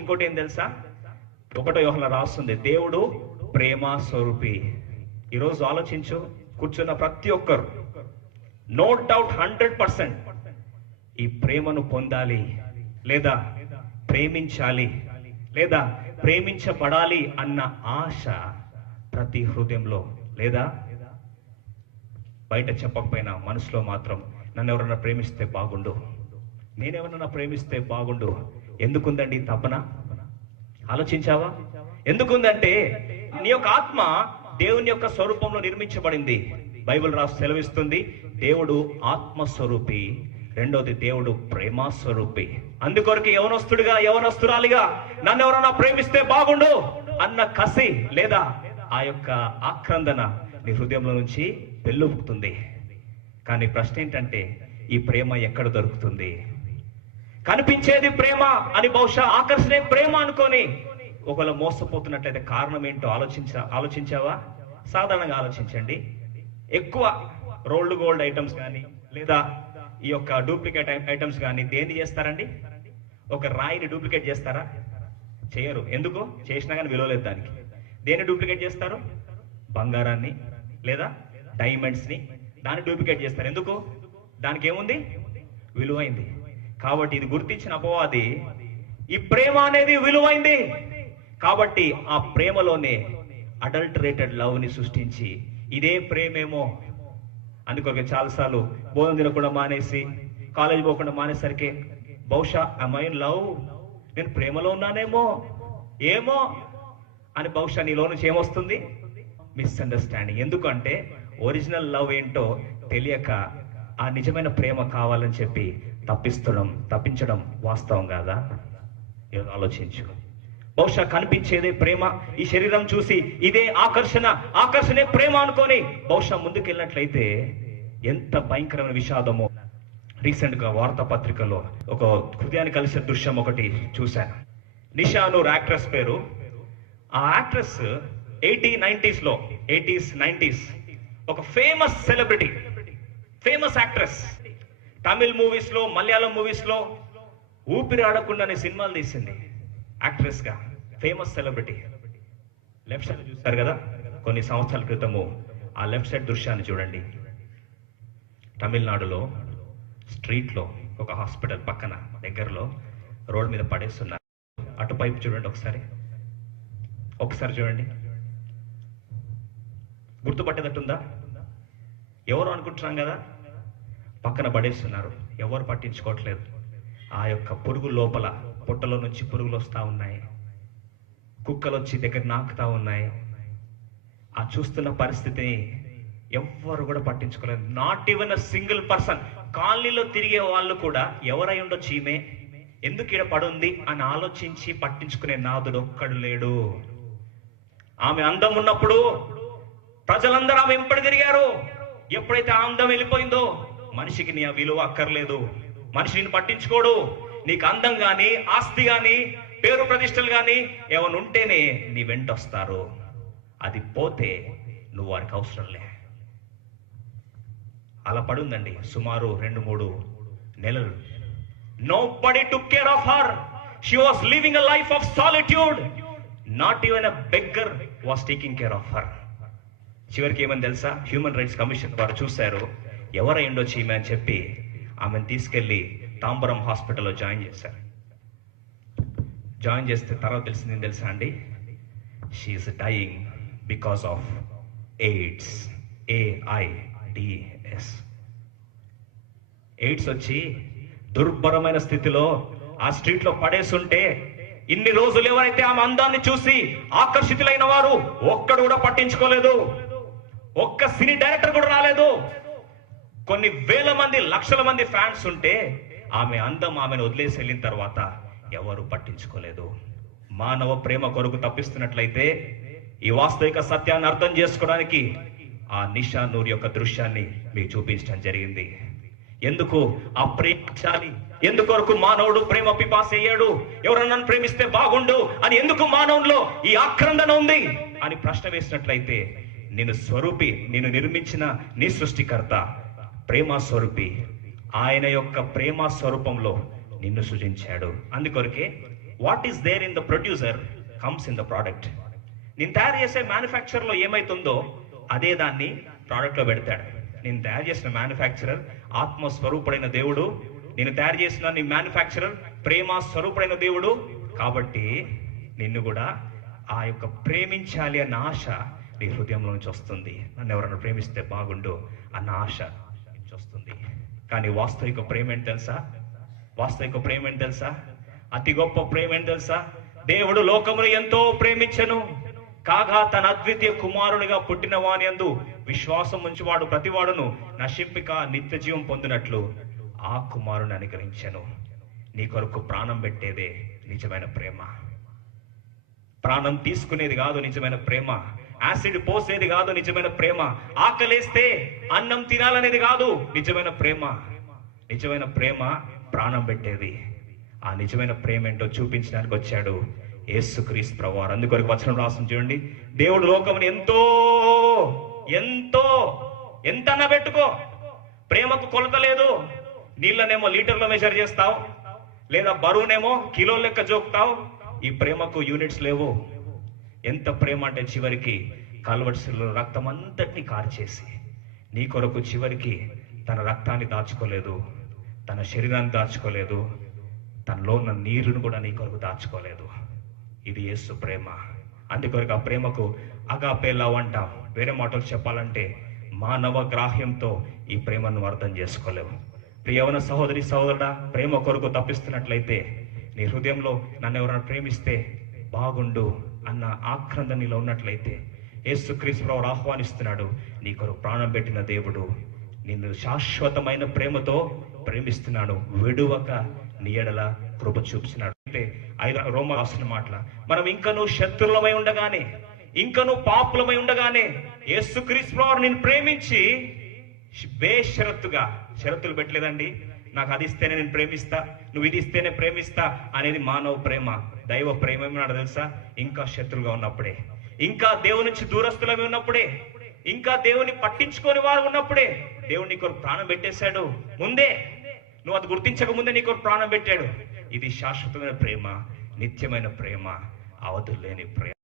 ఇంకోటి ఏం తెలుసా? 1 యోహన రాస్తుంది, దేవుడు ప్రేమ స్వరూపి. ఈరోజు ఆలోచించు, కూర్చున్న ప్రతి ఒక్కరు నో డౌట్ 100% ఈ ప్రేమను పొందాలి, లేదా ప్రేమించాలి, లేదా ప్రేమించబడాలి అన్న ఆశ ప్రతి హృదయంలో లేదా? బయట చెప్పకపోయినా మనసులో మాత్రం నన్ను ఎవరన్నా ప్రేమిస్తే బాగుండు, నేనెవరన్నా ప్రేమిస్తే బాగుండు. ఎందుకుందండి తపన? ఆలోచించావా? ఎందుకుందంటే నీ యొక్క ఆత్మ దేవుని యొక్క స్వరూపంలో నిర్మించబడింది. బైబిల్ సెలవిస్తుంది, దేవుడు ఆత్మస్వరూపి, రెండోది దేవుడు ప్రేమ స్వరూపి. అందుకొరకు యవనస్తురాలిగా నన్ను ఎవరన్నా ప్రేమిస్తే బాగుండు అన్న కసి లేదా ఆ యొక్క ఆక్రందన నీ హృదయంలో నుంచి వెల్లుపుతుంది. కానీ ప్రశ్న ఏంటంటే, ఈ ప్రేమ ఎక్కడ దొరుకుతుంది? కనిపించేది ప్రేమ అని బహుశా ఆకర్షణే ప్రేమ అనుకొని ఒకవేళ మోసపోతున్నట్లయితే కారణం ఏంటో ఆలోచించావా? సాధారణంగా ఆలోచించండి. ఎక్కువ రోల్డ్ గోల్డ్ ఐటమ్స్ కానీ లేదా ఈ యొక్క డూప్లికేట్ ఐటమ్స్ కానీ దేన్ని చేస్తారండి? ఒక రాయిని డూప్లికేట్ చేస్తారా? చేయరు. ఎందుకు? చేసినా కానీ విలువలేదు దానికి. దేన్ని డూప్లికేట్ చేస్తారు? బంగారాన్ని లేదా డైమండ్స్ ని దాన్ని డూప్లికేట్ చేస్తారు. ఎందుకు? దానికి ఏముంది? విలువైంది. కాబట్టి ఇది గుర్తించిన అపవాది ఈ ప్రేమ అనేది విలువైంది కాబట్టి ఆ ప్రేమలోనే అడల్టరేటెడ్ లవ్ ని సృష్టించి ఇదే ప్రేమేమో అందుకొరకు చాలాసార్లు భోజనం తినకుండా మానేసి కాలేజ్ పోకుండా మానేసరికి బహుశా ఐ ఇన్ లవ్, నేను ప్రేమలో ఉన్నానేమో ఏమో అని బహుశా నీలో నుంచి ఏమొస్తుంది? మిస్అండర్స్టాండింగ్. ఎందుకంటే ఒరిజినల్ లవ్ ఏంటో తెలియక ఆ నిజమైన ప్రేమ కావాలని చెప్పి తప్పించడం వాస్తవం కాదా? ఆలోచించు. బహుశా కనిపించేదే ప్రేమ, ఈ శరీరం చూసి ఇదే ఆకర్షణే ప్రేమ అనుకొని బహుశా ముందుకెళ్ళినట్లయితే ఎంత భయంకరమైన విషాదమో. రీసెంట్ గా వార్తాపత్రికలో ఒక హృదయాన్ని కలిసే దృశ్యం ఒకటి చూశాను. నిషా నూర్ యాక్ట్రెస్ పేరు. ఆ యాక్ట్రెస్ 80s 90s ఒక famous celebrity, famous actress. Tamil movies లో, మలయాళం మూవీస్ లో ఊపిరి ఆడకుండానే సినిమాలు తీసింది యాక్ట్రెస్ గా, ఫేమస్ సెలబ్రిటీ. లెఫ్ట్ సైడ్ చూస్తారు కదా, కొన్ని సంవత్సరాల క్రితము ఆ లెఫ్ట్ సైడ్ దృశ్యాన్ని చూడండి. తమిళనాడులో స్ట్రీట్ లో ఒక హాస్పిటల్ పక్కన దగ్గరలో రోడ్ మీద పడేస్తున్నారు. అటుపైపు చూడండి, ఒకసారి చూడండి. గుర్తుపట్టేటట్టుందా? ఎవరు అనుకుంటున్నాం కదా, పక్కన పడేస్తున్నారు. ఎవరు పట్టించుకోవట్లేదు. ఆ యొక్క పురుగు లోపల పొట్టలో నుంచి పురుగులు వస్తూ ఉన్నాయి, కుక్కలు వచ్చి దగ్గర నాకుతా ఉన్నాయి. ఆ చూస్తున్న పరిస్థితిని ఎవ్వరు కూడా పట్టించుకోలేదు. Not even a single person. కాలనీలో తిరిగే వాళ్ళు కూడా ఎవరై ఉండొచ్చు ఈమె, ఎందుకు ఈడ పడుంది అని ఆలోచించి పట్టించుకునే నాదుడు ఒక్కడు లేడు. ఆమె అందం ఉన్నప్పుడు ప్రజలందరూ ఆమె వెంపడి తిరిగారు. ఎప్పుడైతే ఆ అందం వెళ్ళిపోయిందో మనిషికి నీ విలువ అక్కర్లేదు, మనిషిని పట్టించుకోడు. నీకు అందం గాని, ఆస్తి గాని, పేరు ప్రతిష్టలు గాని ఏమైనా ఉంటేనే నీ వెంట వస్తారు. అది పోతే నువ్వు వారికి అవసరం లే. అలా పడుందండి సుమారు 2-3 నెలలు. Nobody took care of her. She was living a life of solitude. Not even a beggar was taking care of her. చివరికి ఏమని తెలుసా? హ్యూమన్ రైట్స్ కమిషన్ వారు చూశారు, ఎవరై ఉండొచ్చు ఈమె అని చెప్పి ఆమెను తీసుకెళ్లి తాంబరం హాస్పిటల్లో జాయిన్ చేశారు. జాయిన్ చేస్తే తర్వాత తెలిసింది తెలుసా అండి? She's dying because of AIDS. AIDS. AIDS వచ్చి దుర్భరమైన స్థితిలో ఆ స్ట్రీట్ లో పడేస్తుంటే ఇన్ని రోజులు ఎవరైతే ఆమె అందాన్ని చూసి ఆకర్షితులైన వారు ఒక్కడు కూడా పట్టించుకోలేదు. ఒక్క సినీ డైరెక్టర్ కూడా రాలేదు. కొన్ని వేల మంది, లక్షల మంది ఫ్యాన్స్ ఉంటే ఆమె అందం ఆమెను వదిలేసి వెళ్ళిన తర్వాత ఎవరు పట్టించుకోలేదు. మానవ ప్రేమ కొరకు తప్పిస్తున్నట్లయితే ఈ వాస్తవిక సత్యాన్ని అర్థం చేసుకోవడానికి ఆ నిషా నూర్ యొక్క దృశ్యాన్ని మీకు చూపించడం జరిగింది. ఎందుకు ఆ ప్రేమించాలి, ఎందుకొరకు మానవుడు ప్రేమ పిపాస అయ్యాడు, ఎవరన్నా ప్రేమిస్తే బాగుండు అని ఎందుకు మానవుల్లో ఈ ఆక్రందన ఉంది అని ప్రశ్న వేసినట్లయితే, నిన్ను నిర్మించిన నీ సృష్టికర్త ప్రేమ స్వరూపి, ఆయన యొక్క ప్రేమ స్వరూపంలో నిన్ను సృజించాడు. అందుకొరకే what is there in the producer comes in the product. నేను తయారు చేసే మ్యానుఫ్యాక్చర్లో ఏమైతుందో అదే దాన్ని ప్రోడక్ట్లో పెడతాడు. నేను తయారు చేసిన మ్యానుఫ్యాక్చరర్ ఆత్మస్వరూపుడైన దేవుడు, నేను తయారు చేసిన నీ మ్యానుఫ్యాక్చరర్ ప్రేమ స్వరూపుడైన దేవుడు. కాబట్టి నిన్ను కూడా ఆ యొక్క ప్రేమించాలి అన్న ఆశ నీ హృదయంలో నుంచి వస్తుంది. నన్ను ఎవరైనా ప్రేమిస్తే బాగుండు అన్న ఆశ నుంచి వస్తుంది. కానీ వాస్తవిక ప్రేమ ఏంటి తెలుసా? వాస్తవిక ప్రేమ ఏంటి తెలుసా? అతి గొప్ప ప్రేమ ఏంటి తెలుసా? దేవుడు లోకమును ఎంతో ప్రేమించెను, కాగా తన అద్వితీయ కుమారునిగా పుట్టిన వాని యందు విశ్వాసం ఉంచువాడు ప్రతివాడును నశింపిక నిత్య జీవం పొందినట్లు ఆ కుమారుని అనుగ్రహించెను. నీ కొరకు ప్రాణం పెట్టేదే నిజమైన ప్రేమ. ప్రాణం తీసుకునేది కాదు నిజమైన ప్రేమ. యాసిడ్ పోసేది కాదు నిజమైన ప్రేమ. ఆకలేస్తే అన్నం తినాలనేది కాదు నిజమైన ప్రేమ. నిజమైన ప్రేమ ప్రాణం పెట్టేది. ఆ నిజమైన ప్రేమ ఏంటో చూపించడానికి వచ్చాడు యేసుక్రీస్తు ప్రభువారు. అందుకొరకు వచనం రాసిన చూడండి, దేవుడు లోకముని ఎంతో ఎంతో ఎంతన్నా పెట్టుకో, ప్రేమకు కొలత లేదు. నీళ్ళనేమో లీటర్లో మెజర్ చేస్తావు, లేదా బరువునేమో కిలో లెక్క జోక్తావు. ఈ ప్రేమకు యూనిట్స్ లేవు. ఎంత ప్రేమ అంటే చివరికి కల్వరిశిలలో రక్తం అంతటిని కార్చేసి నీ కొరకు చివరికి తన రక్తాన్ని దాచుకోలేదు, తన శరీరాన్ని దాచుకోలేదు, తనలో ఉన్న నీరును కూడా నీ కొరకు దాచుకోలేదు. ఇది యేసు ప్రేమ. అందుకొరకు ఆ ప్రేమకు అగాపే లవ్ అంటాం. వేరే మాటలు చెప్పాలంటే మానవ గ్రాహ్యంతో ఈ ప్రేమను అర్థం చేసుకోలేవు. ప్రియవన సహోదరి సహోదరుడా, ప్రేమ కొరకు తప్పిస్తున్నట్లయితే నీ హృదయంలో నన్ను ఎవరైనా ప్రేమిస్తే బాగుండు అన్న ఆక్రంద నీలో ఉన్నట్లయితే యేసుక్రీస్తు ప్రభువు ఆహ్వానిస్తున్నాడు. నీ కొరకు ప్రాణం పెట్టిన దేవుడు నిన్ను శాశ్వతమైన ప్రేమతో ప్రేమిస్తున్నాడు, విడువక నీ ఎడల కృప చూపిస్తున్నాడు. అంటే రోమ రాసిన మాటల మనం ఇంకనూ శత్రులమై ఉండగానే, ఇంకనూ పాపులమై ఉండగానే యేసుక్రీస్తు ప్రభువు నిన్ను ప్రేమించి బేషరతుగా, షరతులు పెట్టలేదండి, నాకు అది ఇస్తేనే నేను ప్రేమిస్తా, నువ్వు ఇది ఇస్తేనే ప్రేమిస్తా అనేది మానవ ప్రేమ. దైవ ప్రేమ ఏమన్నాడు తెలుసా? ఇంకా శత్రులుగా ఉన్నప్పుడే, ఇంకా దేవుని నుంచి దూరస్తులమే ఉన్నప్పుడే, ఇంకా దేవుని పట్టించుకొని వారు ఉన్నప్పుడే దేవుడు నీ కొరకు ప్రాణం పెట్టేశాడు. ముందే నువ్వు అది గుర్తించక ముందే నీ కొరకు ప్రాణం పెట్టాడు. ఇది శాశ్వతమైన ప్రేమ, నిత్యమైన ప్రేమ, అవధులు లేని ప్రేమ.